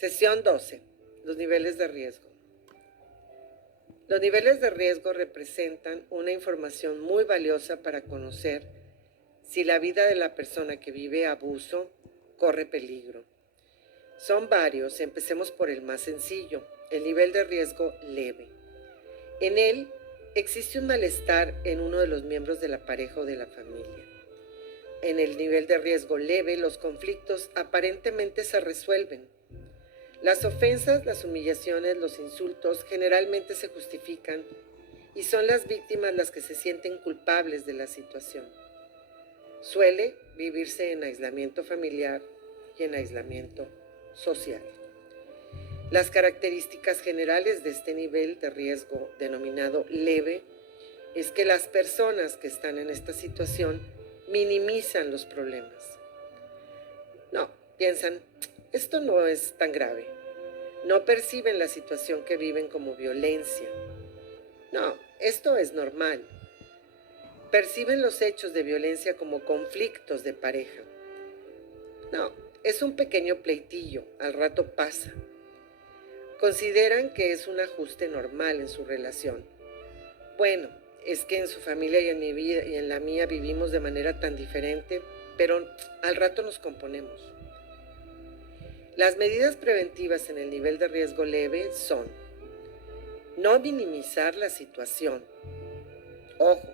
Sesión 12. Los niveles de riesgo. Los niveles de riesgo representan una información muy valiosa para conocer si la vida de la persona que vive abuso corre peligro. Son varios, empecemos por el más sencillo, el nivel de riesgo leve. En él existe un malestar en uno de los miembros de la pareja o de la familia. En el nivel de riesgo leve, los conflictos aparentemente se resuelven. Las ofensas, las humillaciones, los insultos generalmente se justifican y son las víctimas las que se sienten culpables de la situación. Suele vivirse en aislamiento familiar y en aislamiento social. Las características generales de este nivel de riesgo denominado leve es que las personas que están en esta situación minimizan los problemas. No, piensan, esto no es tan grave. No perciben la situación que viven como violencia. No, esto es normal. Perciben los hechos de violencia como conflictos de pareja. No, es un pequeño pleitillo, al rato pasa. Consideran que es un ajuste normal en su relación. Bueno, es que en su familia y en mi vida y en la mía vivimos de manera tan diferente, pero al rato nos componemos. Las medidas preventivas en el nivel de riesgo leve son no minimizar la situación. Ojo,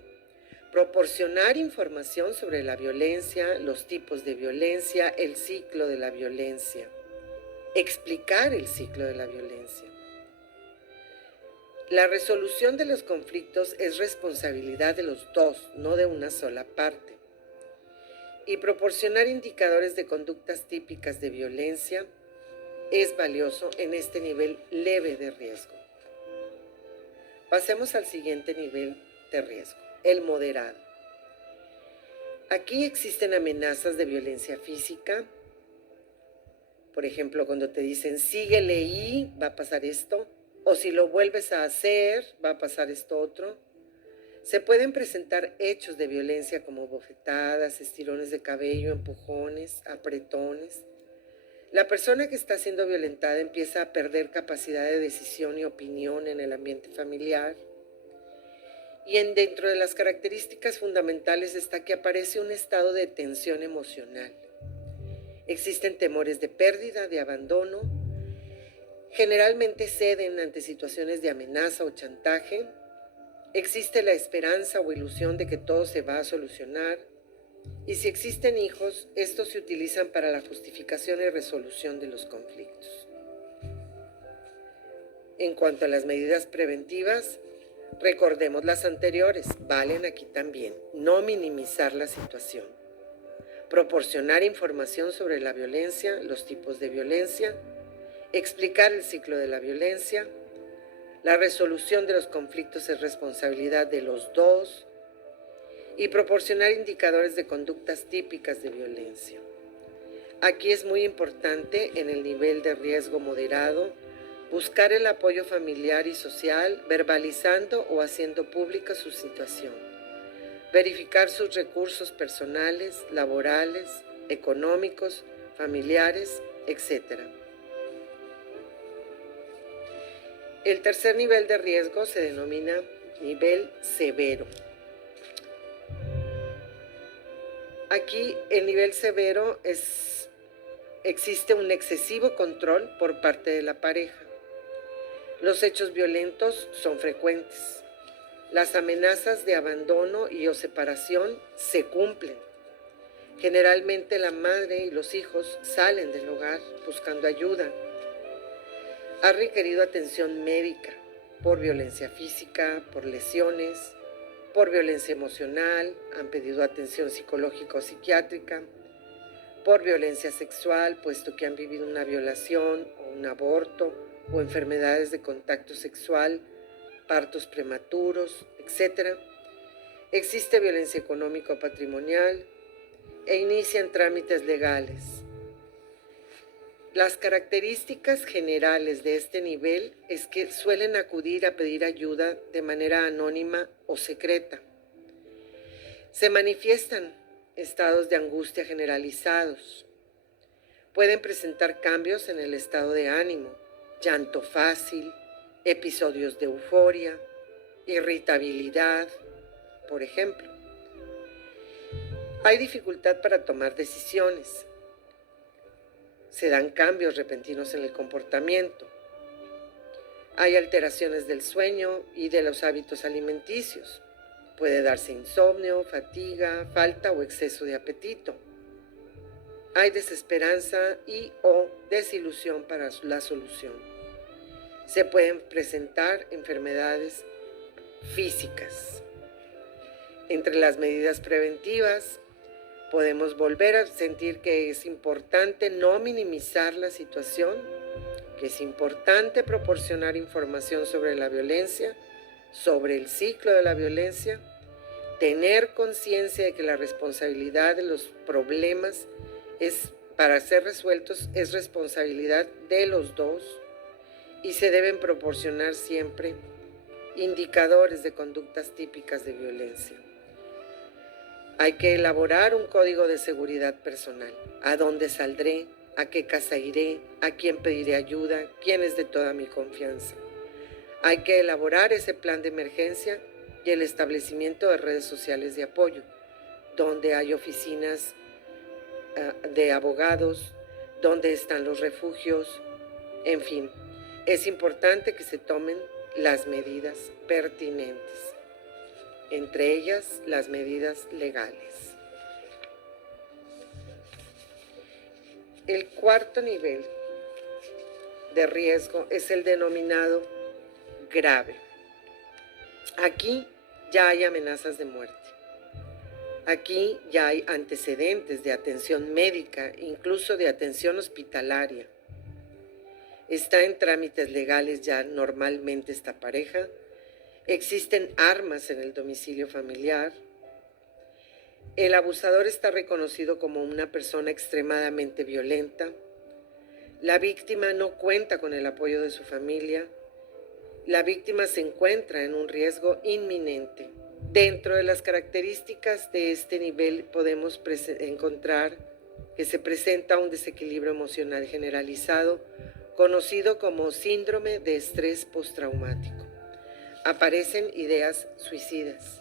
proporcionar información sobre la violencia, los tipos de violencia, el ciclo de la violencia. Explicar el ciclo de la violencia. La resolución de los conflictos es responsabilidad de los dos, no de una sola parte. Y proporcionar indicadores de conductas típicas de violencia es valioso en este nivel leve de riesgo. Pasemos al siguiente nivel de riesgo, el moderado. Aquí existen amenazas de violencia física. Por ejemplo, cuando te dicen, síguele y va a pasar esto, o si lo vuelves a hacer, va a pasar esto otro. Se pueden presentar hechos de violencia como bofetadas, estirones de cabello, empujones, apretones. La persona que está siendo violentada empieza a perder capacidad de decisión y opinión en el ambiente familiar. Y dentro de las características fundamentales está que aparece un estado de tensión emocional. Existen temores de pérdida, de abandono. Generalmente ceden ante situaciones de amenaza o chantaje. Existe la esperanza o ilusión de que todo se va a solucionar. Y si existen hijos, estos se utilizan para la justificación y resolución de los conflictos. En cuanto a las medidas preventivas, recordemos las anteriores, valen aquí también. No minimizar la situación. Proporcionar información sobre la violencia, los tipos de violencia. Explicar el ciclo de la violencia. La resolución de los conflictos es responsabilidad de los dos. Y proporcionar indicadores de conductas típicas de violencia. Aquí es muy importante en el nivel de riesgo moderado buscar el apoyo familiar y social, verbalizando o haciendo pública su situación. Verificar sus recursos personales, laborales, económicos, familiares, etc. El tercer nivel de riesgo se denomina nivel severo. Aquí el nivel severo existe un excesivo control por parte de la pareja. Los hechos violentos son frecuentes. Las amenazas de abandono y o separación se cumplen. Generalmente la madre y los hijos salen del hogar buscando ayuda. Ha requerido atención médica por violencia física, por lesiones, por violencia emocional, han pedido atención psicológica o psiquiátrica, por violencia sexual, puesto que han vivido una violación o un aborto o enfermedades de contacto sexual, partos prematuros, etc. Existe violencia económica o patrimonial e inician trámites legales. Las características generales de este nivel es que suelen acudir a pedir ayuda de manera anónima o secreta. Se manifiestan estados de angustia generalizados. Pueden presentar cambios en el estado de ánimo, llanto fácil, episodios de euforia, irritabilidad, por ejemplo. Hay dificultad para tomar decisiones. Se dan cambios repentinos en el comportamiento. Hay alteraciones del sueño y de los hábitos alimenticios. Puede darse insomnio, fatiga, falta o exceso de apetito. Hay desesperanza y o desilusión para la solución. Se pueden presentar enfermedades físicas. Entre las medidas preventivas, podemos volver a sentir que es importante no minimizar la situación, que es importante proporcionar información sobre la violencia, sobre el ciclo de la violencia, tener conciencia de que la responsabilidad de los problemas para ser resueltos es responsabilidad de los dos y se deben proporcionar siempre indicadores de conductas típicas de violencia. Hay que elaborar un código de seguridad personal. ¿A dónde saldré? ¿A qué casa iré? ¿A quién pediré ayuda? ¿Quién es de toda mi confianza? Hay que elaborar ese plan de emergencia y el establecimiento de redes sociales de apoyo, donde hay oficinas de abogados, donde están los refugios, en fin. Es importante que se tomen las medidas pertinentes, entre ellas las medidas legales. El cuarto nivel de riesgo es el denominado grave. Aquí ya hay amenazas de muerte. Aquí ya hay antecedentes de atención médica, incluso de atención hospitalaria. Está en trámites legales ya normalmente esta pareja. Existen armas en el domicilio familiar. El abusador está reconocido como una persona extremadamente violenta. La víctima no cuenta con el apoyo de su familia. La víctima se encuentra en un riesgo inminente. Dentro de las características de este nivel podemos encontrar que se presenta un desequilibrio emocional generalizado, conocido como síndrome de estrés postraumático. Aparecen ideas suicidas,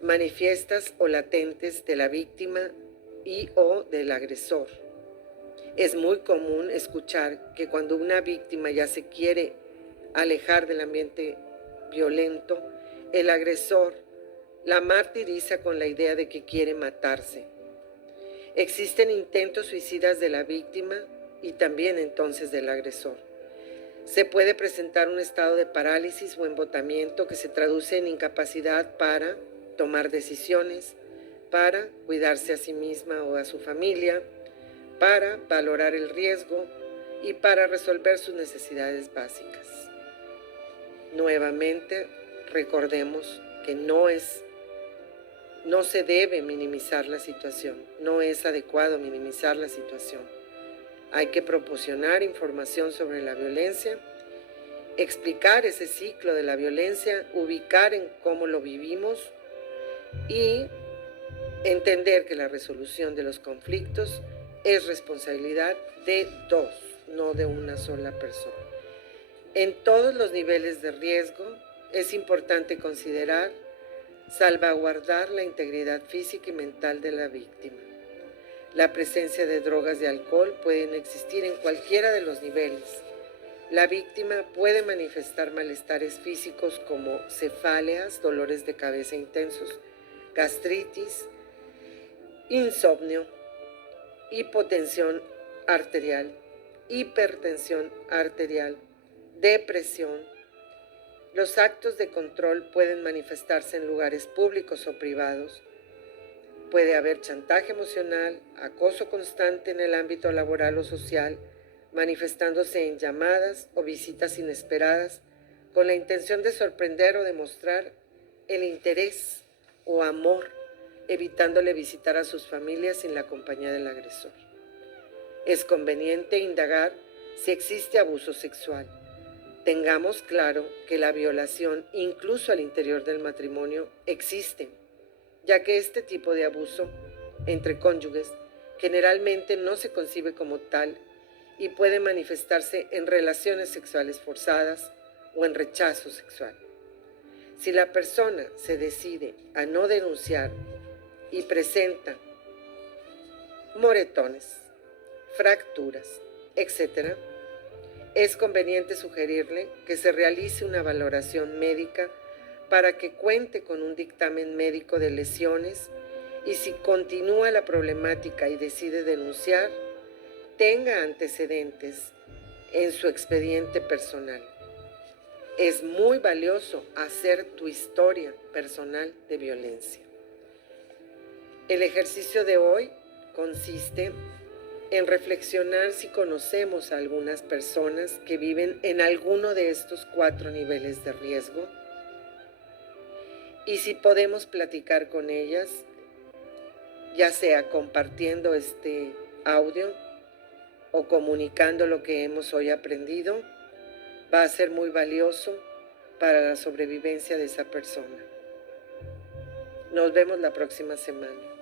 manifiestas o latentes de la víctima y o del agresor. Es muy común escuchar que cuando una víctima ya se quiere alejar del ambiente violento, el agresor la martiriza con la idea de que quiere matarse. Existen intentos suicidas de la víctima y también entonces del agresor. Se puede presentar un estado de parálisis o embotamiento que se traduce en incapacidad para tomar decisiones, para cuidarse a sí misma o a su familia, para valorar el riesgo y para resolver sus necesidades básicas. Nuevamente, recordemos que no se debe minimizar la situación, no es adecuado minimizar la situación. Hay que proporcionar información sobre la violencia, explicar ese ciclo de la violencia, ubicar en cómo lo vivimos y entender que la resolución de los conflictos es responsabilidad de dos, no de una sola persona. En todos los niveles de riesgo es importante considerar salvaguardar la integridad física y mental de la víctima. La presencia de drogas y alcohol pueden existir en cualquiera de los niveles. La víctima puede manifestar malestares físicos como cefaleas, dolores de cabeza intensos, gastritis, insomnio, hipotensión arterial, hipertensión arterial, depresión. Los actos de control pueden manifestarse en lugares públicos o privados. Puede haber chantaje emocional, acoso constante en el ámbito laboral o social, manifestándose en llamadas o visitas inesperadas con la intención de sorprender o demostrar el interés o amor, evitándole visitar a sus familias sin la compañía del agresor. Es conveniente indagar si existe abuso sexual. Tengamos claro que la violación, incluso al interior del matrimonio, existe, ya que este tipo de abuso entre cónyuges Generalmente no se concibe como tal y puede manifestarse en relaciones sexuales forzadas o en rechazo sexual. Si la persona se decide a no denunciar y presenta moretones, fracturas, etc., es conveniente sugerirle que se realice una valoración médica para que cuente con un dictamen médico de lesiones y si continúa la problemática y decide denunciar, tenga antecedentes en su expediente personal. Es muy valioso hacer tu historia personal de violencia. El ejercicio de hoy consiste en reflexionar si conocemos a algunas personas que viven en alguno de estos 4 niveles de riesgo y si podemos platicar con ellas, ya sea compartiendo este audio o comunicando lo que hemos hoy aprendido, va a ser muy valioso para la sobrevivencia de esa persona. Nos vemos la próxima semana.